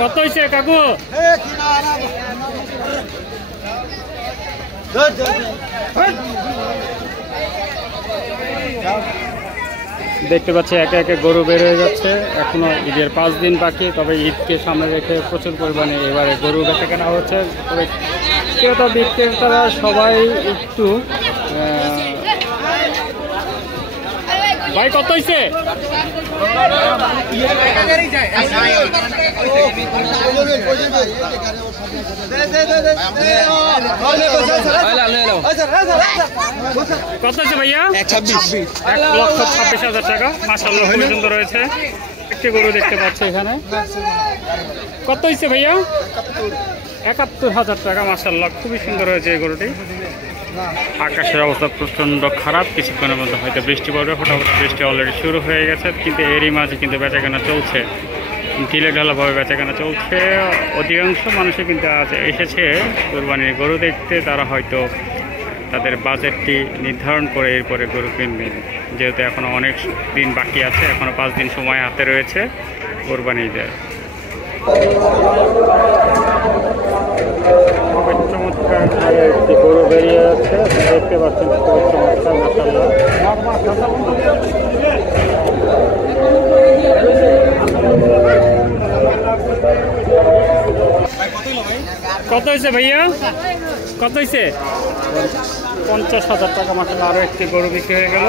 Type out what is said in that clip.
কত হয়েছে কাকু? দেখতে পাচ্ছি একে একে গরু বের হয়ে যাচ্ছে। এখনো ঈদের 5 দিন বাকি, তবে ঈদকে সামনে রেখে প্রচুর পরিমাণে এবারে গরু বেচা কেনা হচ্ছে। তবে ক্রেতা বিক্রেতারা সবাই একটু ভাই কত হয়েছে? কত হয়েছে ভাইয়া? 1,26,000 টাকা। মাশাআল্লাহ খুবই সুন্দর রয়েছে। একটি গরু দেখতে পাচ্ছি এখানে। কত হয়েছে ভাইয়া? 71,000 টাকা। মাশাআল্লাহ খুবই সুন্দর হয়েছে এই গরুটি। আকাশের অবস্থা প্রচণ্ড খারাপ, কিছুক্ষণের মধ্যে হয়তো বৃষ্টি পড়বে। ফটাফট বৃষ্টি অলরেডি শুরু হয়ে গেছে, কিন্তু এরই মাঝে কিন্তু বেচাকেনা চলছে, ঢিলে ঢালাভাবে বেচাকেনা চলছে। অধিকাংশ মানুষই কিন্তু আজ এসেছে কোরবানির গরু দেখতে। তারা হয়তো তাদের বাজেটটি নির্ধারণ করে এরপরে গরু কিনবেন, যেহেতু এখনও অনেক দিন বাকি আছে, এখনও 5 দিন সময় হাতে রয়েছে কোরবানিদের। চমৎকার একটি গরু বেরিয়ে যাচ্ছে, দেখতে পাচ্ছেন খুবই চমৎকার। মাশাআল্লাহ কত হয়েছে ভাইয়া? কত হয়েছে? 50,000 টাকা। মাশাআল্লাহ আরো একটি গরু বিক্রি হয়ে গেল।